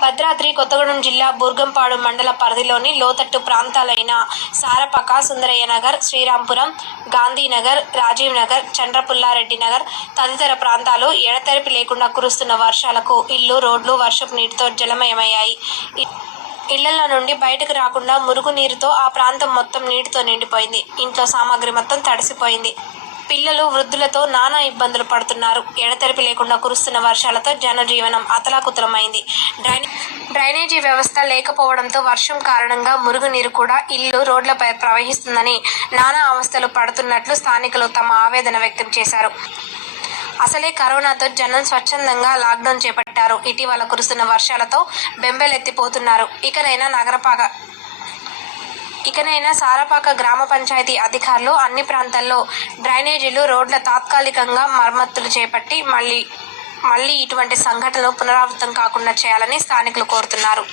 భద్రాద్రి కొత్తగూడెం జిల్లా బూర్గంపాడు మండల పరిధిలోని లోతట్టు ప్రాంతాలైన సారపాక, సుందరయ్య నగర్, శ్రీరాంపురం, గాంధీనగర్, రాజీవ్ నగర్, చంద్రపుల్లారెడ్డి నగర్ తదితర ప్రాంతాలు ఎడతెరిపి లేకుండా కురుస్తున్న వర్షాలకు ఇళ్లు, రోడ్లు వర్షపు నీటితో జలమయమయ్యాయి. ఇళ్లలో నుండి బయటకు రాకుండా మురుగునీరుతో ఆ ప్రాంతం మొత్తం నీటితో నిండిపోయింది. ఇంట్లో సామాగ్రి మొత్తం తడిసిపోయింది. పిల్లలు, వృద్ధులతో నానా ఇబ్బందులు పడుతున్నారు. ఎడతెరిపి లేకుండా కురుస్తున్న వర్షాలతో జనజీవనం అతలాకుతలమైంది. డ్రైనేజీ వ్యవస్థ లేకపోవడంతో వర్షం కారణంగా మురుగునీరు కూడా ఇల్లు, రోడ్లపై ప్రవహిస్తుందని నానా అవస్థలు పడుతున్నట్లు స్థానికులు తమ ఆవేదన వ్యక్తం చేశారు. అసలే కరోనాతో జనం స్వచ్ఛందంగా లాక్డౌన్ చేపట్టారు. ఇటీవల కురుస్తున్న వర్షాలతో బెంబేలెత్తిపోతున్నారు. ఇకనైనా సారపాక గ్రామ పంచాయతీ అధికారులు అన్ని ప్రాంతాల్లో డ్రైనేజీలు, రోడ్ల తాత్కాలికంగా మరమ్మతులు చేపట్టి మళ్లీ ఇటువంటి సంఘటనలు పునరావృతం కాకుండా చేయాలని స్థానికులు కోరుతున్నారు.